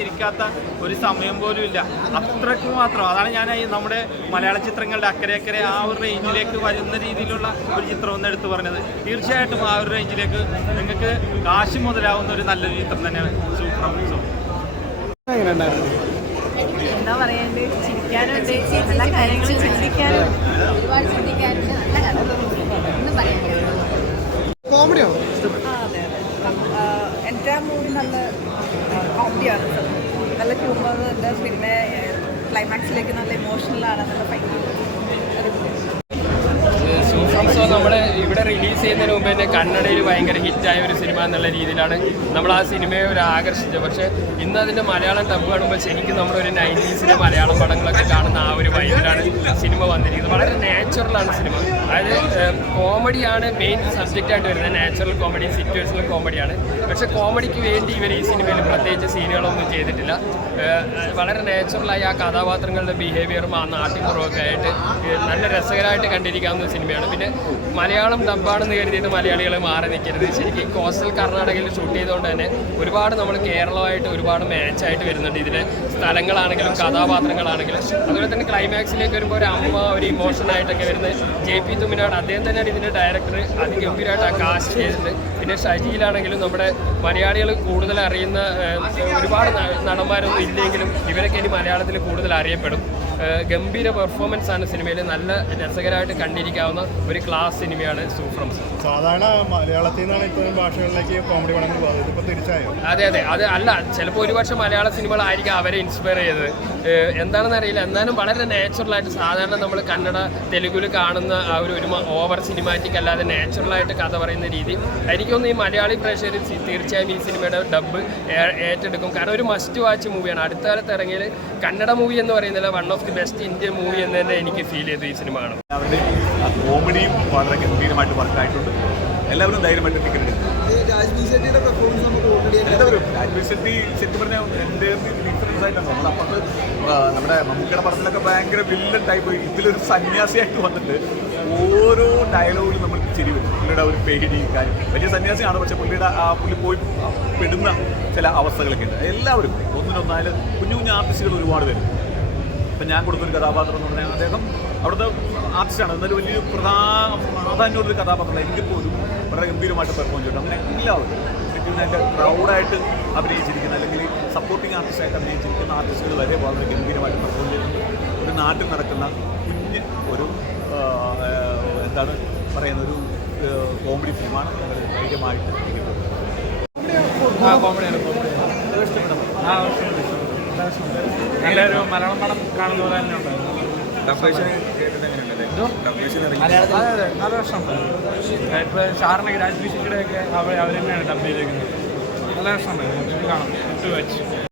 ചിരിക്കാത്ത ഒരു സമയം പോലും ഇല്ല. അത്രയ്ക്ക് മാത്രം. അതാണ് ഞാൻ നമ്മുടെ മലയാള ചിത്രങ്ങളുടെ അക്കരെ ആ ഒരു റേഞ്ചിലേക്ക് വരുന്ന രീതിയിലുള്ള ഒരു ചിത്രം ഒന്ന് എടുത്തു പറഞ്ഞത്. തീർച്ചയായിട്ടും ആ ഒരു റേഞ്ചിലേക്ക് നിങ്ങൾക്ക് കാശ് മുതലാവുന്ന ഒരു നല്ലൊരു ചിത്രം തന്നെയാണ് സൂപ്പർ. എന്താ പറയണ്ടേ, ചിരിക്കാനുണ്ട്, എല്ലാ കാര്യങ്ങളും ചിന്തിക്കാനും ഒരുപാട് ചിന്തിക്കാനുണ്ട്. നല്ല കഥ ഒന്നും പറയാനില്ല. കോമഡിയാണോ? അതെ എൻ്റെ മൂവി നല്ല കോമഡിയാണ്, നല്ല ഹ്യൂമർ ഉണ്ട്. പിന്നെ ക്ലൈമാക്സിലേക്ക് നല്ല ഇമോഷണലാണ്, നല്ല ഫൈറ്റ്. സോ നമ്മൾ ഇവിടെ റിലീസ് ചെയ്യുന്നതിന് മുമ്പ് തന്നെ കന്നഡയിൽ ഭയങ്കര ഹിറ്റായ ഒരു സിനിമ എന്നുള്ള രീതിയിലാണ് നമ്മൾ ആ സിനിമയെ ഒരു ആകർഷിച്ചത്. പക്ഷേ ഇന്ന് അതിൻ്റെ മലയാളം ഡബ് കാണുമ്പോൾ ശരിക്കും നമ്മളൊരു 90s മലയാളം പടങ്ങളൊക്കെ കാണുന്ന ആ ഒരു വൈബിലാണ് സിനിമ വന്നിരിക്കുന്നത്. വളരെ നാച്ചുറലാണ് സിനിമ. അതായത് കോമഡിയാണ് മെയിൻ സബ്ജക്റ്റായിട്ട് വരുന്നത്. നാച്ചുറൽ കോമഡി, സിറ്റുവേഷണൽ കോമഡിയാണ്. പക്ഷേ കോമഡിക്ക് വേണ്ടി ഇവർ ഈ സിനിമയിൽ പ്രത്യേകിച്ച് സീനുകളൊന്നും ചെയ്തിട്ടില്ല. വളരെ നാച്ചുറലായി ആ കഥാപാത്രങ്ങളുടെ ബിഹേവിയറും ആ നാട്ടിൻപുറമൊക്കെ ആയിട്ട് നല്ല രസകരമായിട്ട് കണ്ടിരിക്കാവുന്ന സിനിമയാണ്. പിന്നെ മലയാളം ഡബ്ബാണെന്ന് കരുതിയിട്ട് മലയാളികൾ മാറി നിൽക്കരുത്. ശരിക്കും കോസ്റ്റൽ കർണാടകയിൽ ഷൂട്ട് ചെയ്തുകൊണ്ട് തന്നെ ഒരുപാട് നമ്മൾ കേരളമായിട്ട് ഒരുപാട് മാച്ചായിട്ട് വരുന്നുണ്ട്. ഇതിലെ സ്ഥലങ്ങളാണെങ്കിലും കഥാപാത്രങ്ങളാണെങ്കിലും. അതുപോലെ തന്നെ ക്ലൈമാക്സിലേക്ക് വരുമ്പോൾ ഒരു അമ്മ, ഒരു ഇമോഷനായിട്ടൊക്കെ വരുന്നത് JP തുമ്മിനാട്. അദ്ദേഹം തന്നെയാണ് ഇതിൻ്റെ ഡയറക്ടർ. അതിഗംഭീരമായിട്ട് ആ കാസ്റ്റ് ചെയ്തിട്ടുണ്ട്. പിന്നെ ഷജിയിലാണെങ്കിലും നമ്മുടെ മലയാളികൾ കൂടുതൽ അറിയുന്ന ഒരുപാട് നടന്മാരൊന്നും ഇല്ലെങ്കിലും ഇവരൊക്കെ ഇനി മലയാളത്തിൽ കൂടുതൽ അറിയപ്പെടും. ഗംഭീര പെർഫോമൻസ് ആണ് സിനിമയിൽ. നല്ല രസകരമായിട്ട് കണ്ടിരിക്കാവുന്ന ഒരു ക്ലാസ് സിനിമയാണ് സൂഫ്രംസ്. സാധാരണ മലയാളത്തിൽ നിന്നാണ് ഇത്തരം ഭാഷകളിലേക്ക് കോമഡി പടങ്ങൾ പോകുന്നത്. ഇതിപ്പോൾ തിരിച്ചായോ? അതെ അത് അല്ല, ചിലപ്പോൾ ഒരുപക്ഷെ മലയാള സിനിമകളായിരിക്കും അവരെ ഇൻസ്പയർ ചെയ്തത്. എന്താണെന്ന് അറിയില്ല. എന്നാലും വളരെ നാച്ചുറലായിട്ട് സാധാരണ നമ്മൾ കന്നഡ, തെലുഗുവിൽ കാണുന്ന ആ ഒരു ഓവർ സിനിമാറ്റിക് അല്ലാതെ നാച്ചുറലായിട്ട് കഥ പറയുന്ന രീതി എനിക്കൊന്ന് ഈ മലയാളി പ്രേക്ഷകർ തീർച്ചയായും ഈ സിനിമയുടെ ഡബ് ഏറ്റെടുക്കും. കാരണം ഒരു മസ്റ്റ് വാച്ച് മൂവിയാണ്. അടുത്ത കാലത്ത് ഇറങ്ങിയത് കന്നഡ മൂവി എന്ന് പറയുന്നില്ല, one of the best Indian movie എന്ന് തന്നെ എനിക്ക് ഫീൽ ചെയ്തു ഈ സിനിമ കാണും. കോമഡിയും വളരെ ഗംഭീരമായിട്ട് വർക്കായിട്ടുണ്ട്. എല്ലാവരും ധൈര്യമായിട്ട് ടിക്കറ്റ് എടുക്കും. രാജ്ബി ഷെട്ടിയുടെ പെർഫോമൻസ് നമുക്ക് ഓൾറെഡി എല്ലാവരും രാജ്ബി ഷെട്ടി ശരിക്കും പറഞ്ഞാൽ എൻ്റെ ഡിഫറൻസ് ആയിട്ടാണ്. നമ്മളപ്പുറത്ത് നമ്മുടെ മമ്മൂക്കയുടെ പടത്തിലൊക്കെ ഭയങ്കര വില്ലൻ ടൈപ്പ്, ഇതിലൊരു സന്യാസിയായിട്ട് വന്നിട്ട് ഓരോ ഡയലോഗിലും നമ്മൾ ചിരി വരും. പുള്ളിയുടെ ഒരു പേടി കാര്യം. വലിയ സന്യാസിയാണ്, പക്ഷേ പുള്ളി പോയി പെടുന്ന ചില അവസ്ഥകളൊക്കെ ഉണ്ട്. എല്ലാവരും ഒന്നിനൊന്നായാലും കുഞ്ഞു കുഞ്ഞു ആർട്ടിസ്റ്റുകൾ ഒരുപാട് പേരും. ഇപ്പം ഞാൻ കൊടുത്തൊരു കഥാപാത്രം എന്ന് പറഞ്ഞാൽ അദ്ദേഹം അവിടുത്തെ ആർട്ടിസ്റ്റാണ്, എന്നാലും വലിയൊരു പ്രാധാന്യമുള്ളൊരു കഥാപാത്രമല്ല. എങ്കിൽ പോലും വളരെ ഗംഭീരമായിട്ട് പെർഫോം ചെയ്തിട്ടുണ്ട്. അങ്ങനെ എല്ലാവരും ശരിക്കും അതിൻ്റെ പ്രൗഡായിട്ട് അഭിനയിച്ചിരിക്കുന്ന അല്ലെങ്കിൽ സപ്പോർട്ടിങ് ആർട്ടിസ്റ്റായിട്ട് അഭിനയിച്ചിരിക്കുന്ന ആർട്ടിസ്റ്റുകൾ വരെ വളരെ ഗംഭീരമായിട്ട് പെർഫോം ചെയ്തിട്ടുണ്ട്. ഒരു നാട്ടിൽ നടക്കുന്ന കുഞ്ഞ് ഒരു എന്താണ് പറയുന്ന ഒരു കോമഡി ഫിലിമാണ്. ഞങ്ങൾ ധൈര്യമായിട്ട് നല്ലൊരു മലയാളം പടം കാണുന്ന പോലെ തന്നെ ഉണ്ടായിരുന്നു. അതെ നല്ല രസമുണ്ട്. ഇപ്പോൾ ഷാറിനൊക്കെ രാജ്ബി ഷെട്ടിയുടെയൊക്കെ അവർ തന്നെയാണ് ഡബ് ചെയ്തേക്കുന്നത്. നല്ല രസമുണ്ടായിരുന്നു. കാണാം. ഇട്ട് വെച്ച്